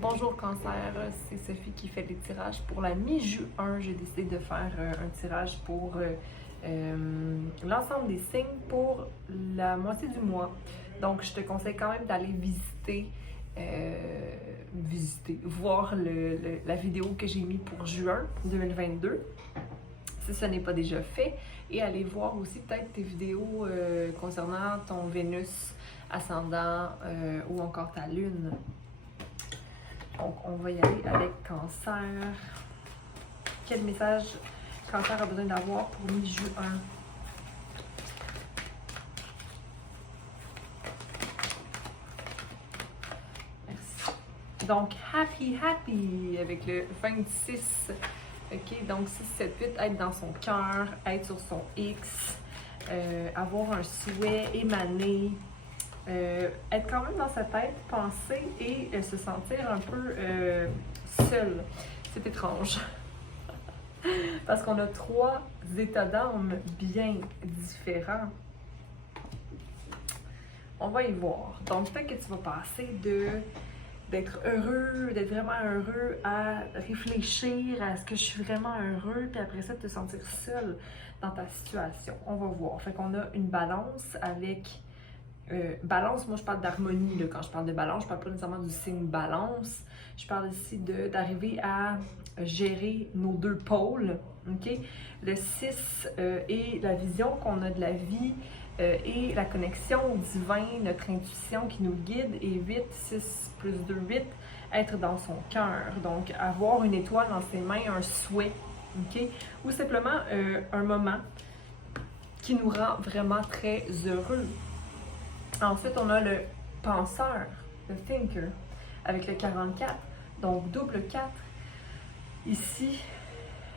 Bonjour Cancer, c'est Sophie qui fait les tirages pour la mi-juin. J'ai décidé de faire un tirage pour l'ensemble des signes pour la moitié du mois. Donc je te conseille quand même d'aller voir la vidéo que j'ai mise pour juin 2022, si ce n'est pas déjà fait, et aller voir aussi peut-être tes vidéos concernant ton Vénus, ascendant ou encore ta lune. Donc, on va y aller avec Cancer. Quel message Cancer a besoin d'avoir pour mi-juin? Merci. Donc, happy avec le 26. Ok, donc 6, 7, 8, être dans son cœur, être sur son X, avoir un souhait émané. Être quand même dans sa tête, penser et se sentir un peu seul. C'est étrange. Parce qu'on a 3 états d'âme bien différents. On va y voir. Donc, peut-être que tu vas passer d'être heureux, d'être vraiment heureux, à réfléchir à est-ce que je suis vraiment heureux, puis après ça, de te sentir seul dans ta situation. On va voir. Fait qu'on a une balance avec... balance, moi je parle d'harmonie, quand je parle de balance, je parle pas nécessairement du signe balance, je parle ici d'arriver à gérer nos deux pôles, ok? Le 6 est la vision qu'on a de la vie et la connexion au divin, notre intuition qui nous guide, et 8, 6 plus 2, 8, être dans son cœur, donc avoir une étoile dans ses mains, un souhait, ok? Ou simplement un moment qui nous rend vraiment très heureux. Ensuite, on a le penseur, le thinker, avec le 44, donc double 4. Ici,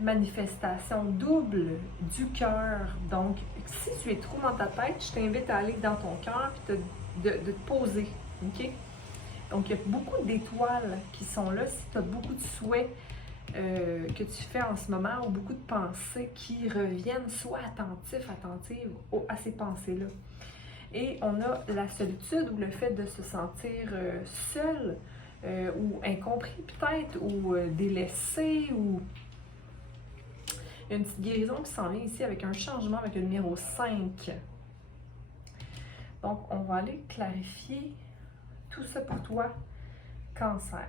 manifestation double du cœur. Donc, si tu es trop dans ta tête, je t'invite à aller dans ton cœur et de te poser. OK? Donc, il y a beaucoup d'étoiles qui sont là. Si tu as beaucoup de souhaits que tu fais en ce moment ou beaucoup de pensées qui reviennent, sois attentive à ces pensées-là. Et on a la solitude ou le fait de se sentir seul ou incompris peut-être ou délaissé ou... Il y a une petite guérison qui s'en vient ici avec un changement avec le numéro 5. Donc, on va aller clarifier tout ça pour toi, Cancer.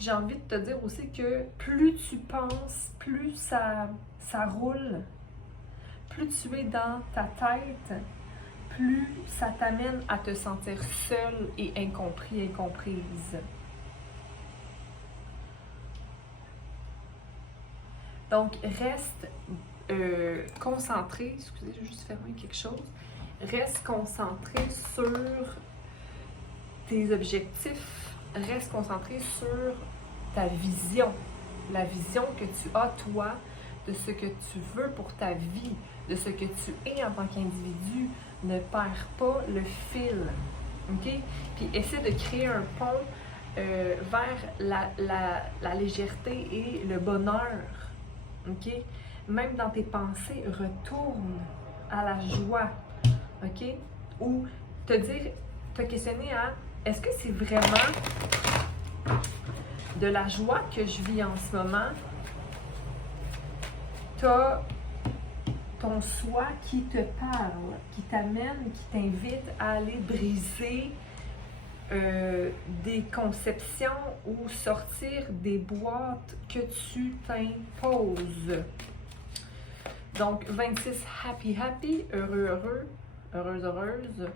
J'ai envie de te dire aussi que plus tu penses, plus ça roule, plus tu es dans ta tête, plus ça t'amène à te sentir seul et incompris, incomprise. Donc, reste concentré, excusez, je vais juste fermer quelque chose, reste concentré sur tes objectifs, reste concentré sur ta vision, la vision que tu as toi, de ce que tu veux pour ta vie, de ce que tu es en tant qu'individu. Ne perds pas le fil, ok? Puis essaie de créer un pont vers la légèreté et le bonheur, ok? Même dans tes pensées, retourne à la joie, ok? Ou te questionner à, est-ce que c'est vraiment de la joie que je vis en ce moment? Tu as ton soi qui te parle, qui t'amène, qui t'invite à aller briser des conceptions ou sortir des boîtes que tu t'imposes. Donc, 26, happy, heureux, heureuse.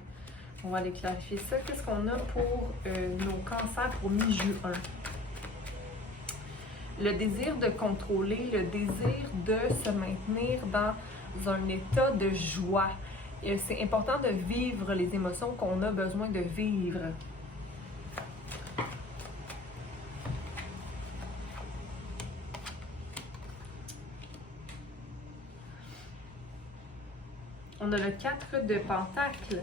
On va aller clarifier ça. Qu'est-ce qu'on a pour nos cancers pour mi-juin? Le désir de contrôler, le désir de se maintenir dans un état de joie. C'est important de vivre les émotions qu'on a besoin de vivre. On a le 4 de pentacles,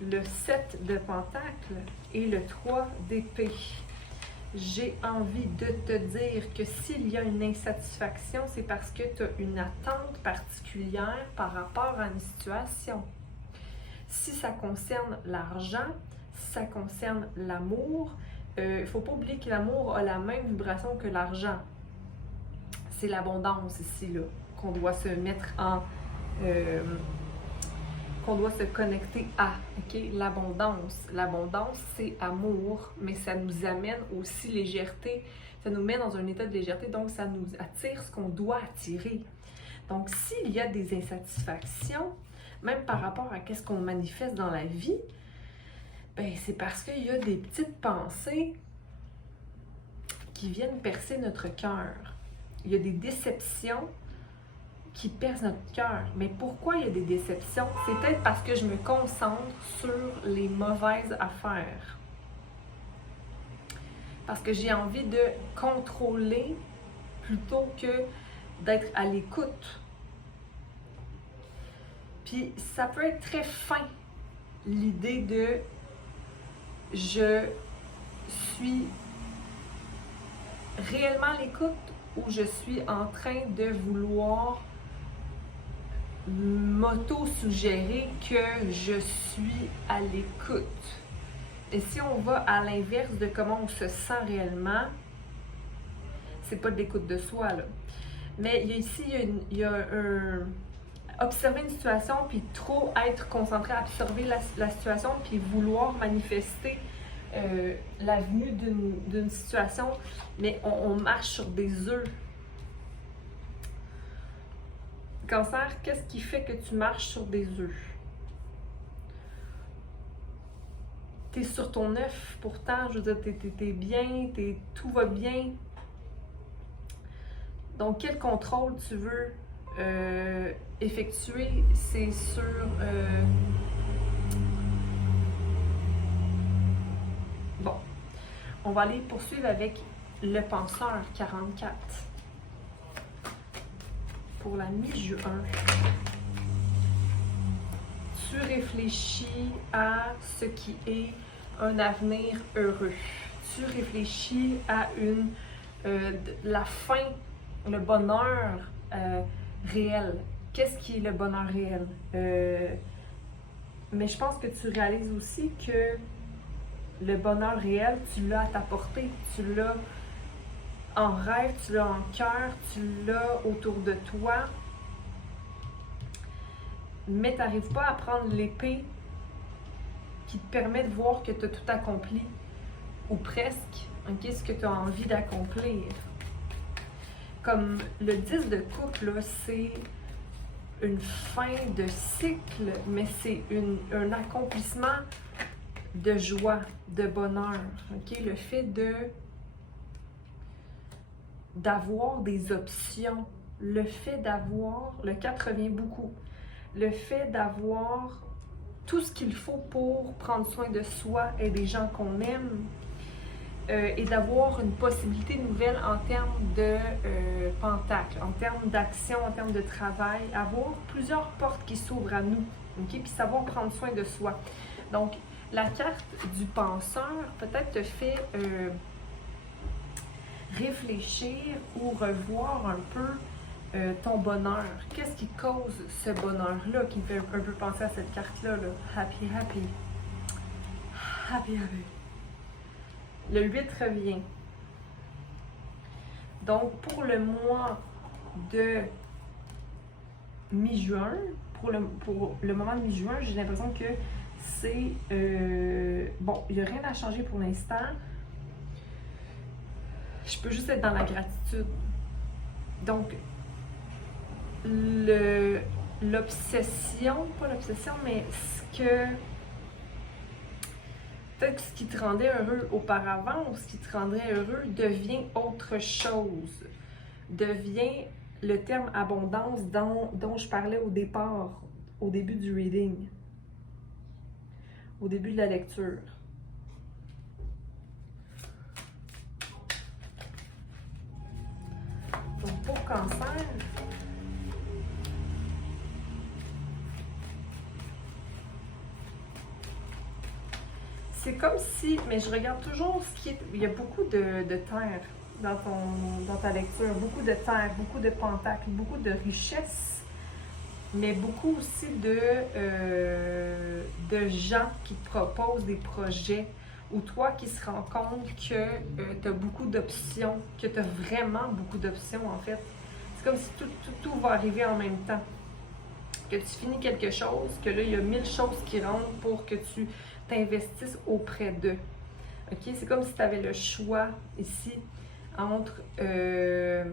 le 7 de pentacles et le 3 d'épée. j'ai envie de te dire que s'il y a une insatisfaction, c'est parce que tu as une attente particulière par rapport à une situation. Si ça concerne l'argent, si ça concerne l'amour, il ne faut pas oublier que l'amour a la même vibration que l'argent. C'est l'abondance ici, là, qu'on doit se mettre en... qu'on doit se connecter à, ok? L'abondance. L'abondance, c'est amour, mais ça nous amène aussi légèreté. Ça nous met dans un état de légèreté, donc ça nous attire ce qu'on doit attirer. Donc, s'il y a des insatisfactions, même par rapport à ce qu'on manifeste dans la vie, ben c'est parce qu'il y a des petites pensées qui viennent percer notre cœur. Il y a des déceptions qui percent notre cœur. Mais pourquoi il y a des déceptions? C'est peut-être parce que je me concentre sur les mauvaises affaires. Parce que j'ai envie de contrôler plutôt que d'être à l'écoute. Puis ça peut être très fin, l'idée de je suis réellement à l'écoute ou je suis en train de vouloir m'auto-suggérer que je suis à l'écoute. Et si on va à l'inverse de comment on se sent réellement, c'est pas de l'écoute de soi, là. Mais ici, il y a un... observer une situation, puis trop être concentré à observer la situation, puis vouloir manifester la venue d'une situation, mais on marche sur des œufs. Cancer, qu'est-ce qui fait que tu marches sur des œufs? T'es sur ton œuf, pourtant, je veux dire, t'es bien, tout va bien. Donc, quel contrôle tu veux effectuer? C'est sur... Bon, on va aller poursuivre avec le penseur 44. Pour la mi-juin, tu réfléchis à ce qui est un avenir heureux. Tu réfléchis à la fin, le bonheur réel. Qu'est-ce qui est le bonheur réel? Mais je pense que tu réalises aussi que le bonheur réel, tu l'as à ta portée, tu l'as en rêve, tu l'as en cœur, tu l'as autour de toi, mais tu n'arrives pas à prendre l'épée qui te permet de voir que tu as tout accompli, ou presque, okay, ce que tu as envie d'accomplir. Comme le 10 de coupe, là, c'est une fin de cycle, mais c'est un accomplissement de joie, de bonheur. Okay? Le fait d'avoir des options, le fait d'avoir, le 4 revient beaucoup, le fait d'avoir tout ce qu'il faut pour prendre soin de soi et des gens qu'on aime, et d'avoir une possibilité nouvelle en termes de pentacle, en termes d'action, en termes de travail, avoir plusieurs portes qui s'ouvrent à nous, okay? Puis savoir prendre soin de soi. Donc, la carte du penseur peut-être te fait réfléchir ou revoir un peu ton bonheur. Qu'est-ce qui cause ce bonheur-là qui me fait un peu penser à cette carte-là, là? Happy, happy. Happy, happy. Le 8 revient. Donc, pour le mois de mi-juin, pour le moment de mi-juin, j'ai l'impression que c'est... bon, il n'y a rien à changer pour l'instant. Je peux juste être dans la gratitude. Donc, l'obsession, pas l'obsession, mais peut-être que ce qui te rendait heureux auparavant ou ce qui te rendrait heureux devient autre chose. Devient le terme abondance dont je parlais au départ, au début du reading, au début de la lecture. Donc pour Cancer, c'est comme si, mais je regarde toujours ce qui est, il y a beaucoup de terre dans ta lecture, beaucoup de terre, beaucoup de pentacles, beaucoup de richesse, mais beaucoup aussi de gens qui te proposent des projets, ou toi qui se rends compte que tu as beaucoup d'options, que tu as vraiment beaucoup d'options en fait. C'est comme si tout va arriver en même temps. Que tu finis quelque chose, que là, il y a 1000 choses qui rentrent pour que tu t'investisses auprès d'eux. OK? C'est comme si tu avais le choix ici entre un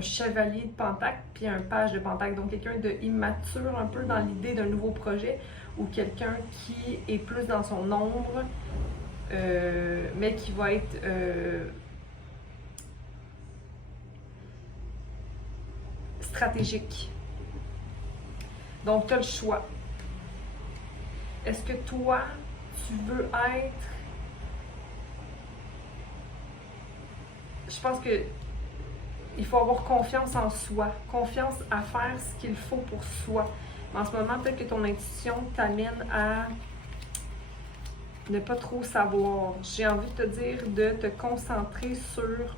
chevalier de pentacle puis un page de pentacle. Donc, quelqu'un de immature un peu dans l'idée d'un nouveau projet ou quelqu'un qui est plus dans son ombre, mais qui va être stratégique. Donc, tu as le choix. Est-ce que toi, tu veux être... Je pense que il faut avoir confiance en soi, confiance à faire ce qu'il faut pour soi. Mais en ce moment, peut-être que ton intuition t'amène à ne pas trop savoir. J'ai envie de te dire de te concentrer sur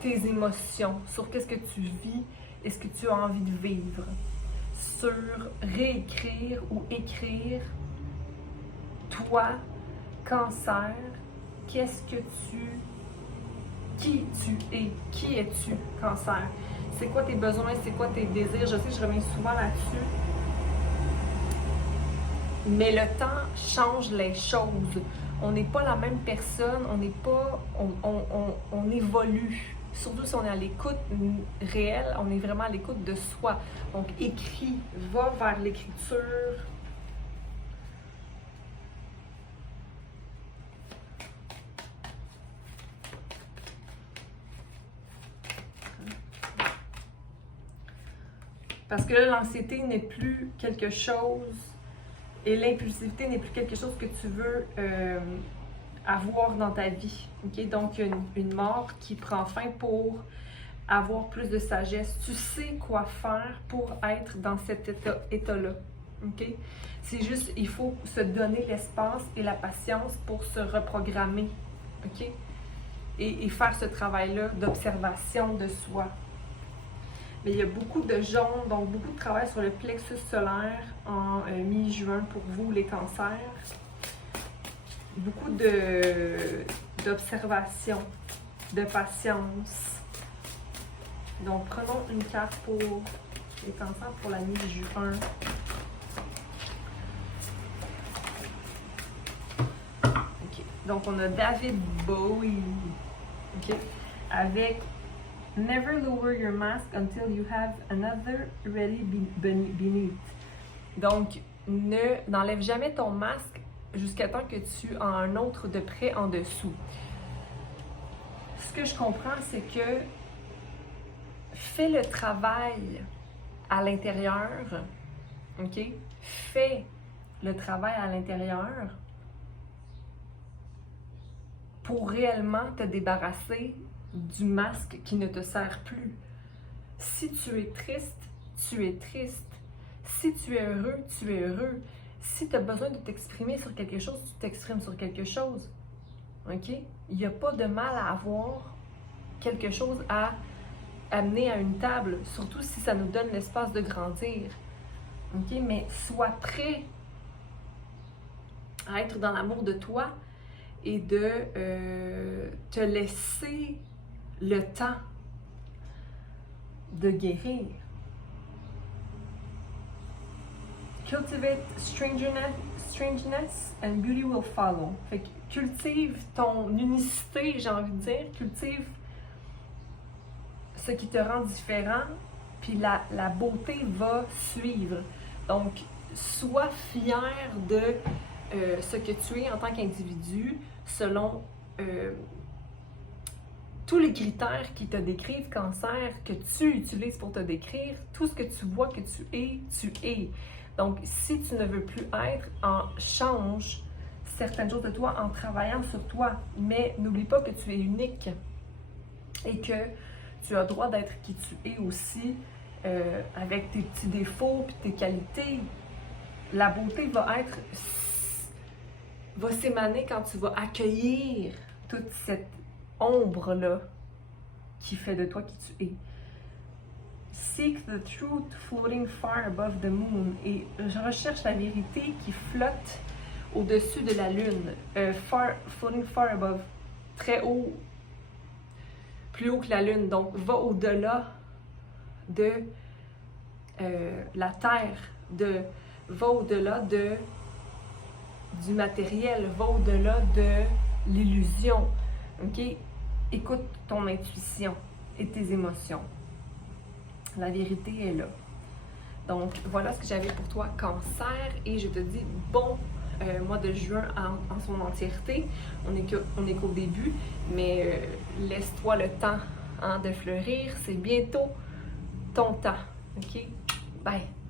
tes émotions, sur qu'est-ce que tu vis et ce que tu as envie de vivre. Sur réécrire ou écrire toi, Cancer, qu'est-ce que qui tu es, qui es-tu, Cancer? C'est quoi tes besoins, c'est quoi tes désirs? Je sais que je reviens souvent là-dessus. Mais le temps change les choses. On n'est pas la même personne, on n'est pas... On évolue. Surtout si on est à l'écoute réelle, on est vraiment à l'écoute de soi. Donc, écris, va vers l'écriture. Parce que là, l'anxiété n'est plus quelque chose et l'impulsivité n'est plus quelque chose que tu veux avoir dans ta vie. Okay? Donc, il y a une mort qui prend fin pour avoir plus de sagesse. Tu sais quoi faire pour être dans cet état-là. Okay? C'est juste, il faut se donner l'espace et la patience pour se reprogrammer. Okay? Et faire ce travail-là d'observation de soi. Mais il y a beaucoup de jaune, donc beaucoup de travail sur le plexus solaire en mi-juin pour vous, les cancers. Beaucoup d'observation, de patience. Donc, prenons une carte pour les cancers pour la mi-juin. OK. Donc, on a David Bowie. OK. Avec Never lower your mask until you have another ready beneath. Donc, n'enlève jamais ton masque jusqu'à temps que tu as un autre de près en dessous. Ce que je comprends, c'est que fais le travail à l'intérieur, ok? Fais le travail à l'intérieur pour réellement te débarrasser du masque qui ne te sert plus. Si tu es triste, tu es triste. Si tu es heureux, tu es heureux. Si tu as besoin de t'exprimer sur quelque chose, tu t'exprimes sur quelque chose. OK? Il n'y a pas de mal à avoir quelque chose à amener à une table, surtout si ça nous donne l'espace de grandir. OK? Mais sois prêt à être dans l'amour de toi et de te laisser le temps de guérir. Cultivate strangeness and beauty will follow. Fait que cultive ton unicité, j'ai envie de dire. Cultive ce qui te rend différent, puis la beauté va suivre. Donc, sois fier de ce que tu es en tant qu'individu selon tous les critères qui te décrivent, Cancer, que tu utilises pour te décrire. Tout ce que tu vois que tu es, tu es. Donc, si tu ne veux plus être, change certaines choses de toi en travaillant sur toi. Mais n'oublie pas que tu es unique et que tu as le droit d'être qui tu es aussi, avec tes petits défauts et tes qualités. la beauté va s'émaner quand tu vas accueillir toute cette ombre-là qui fait de toi qui tu es. Seek the truth floating far above the moon. Et je recherche la vérité qui flotte au-dessus de la lune. Floating far above. Très haut. Plus haut que la lune. Donc, va au-delà de la terre. Va au-delà du matériel. Va au-delà de l'illusion. OK? Écoute ton intuition et tes émotions. La vérité est là. Donc, voilà ce que j'avais pour toi, Cancer. Et je te dis bon mois de juin en son entièreté. On est qu'au début, mais laisse-toi le temps de fleurir. C'est bientôt ton temps. OK? Bye!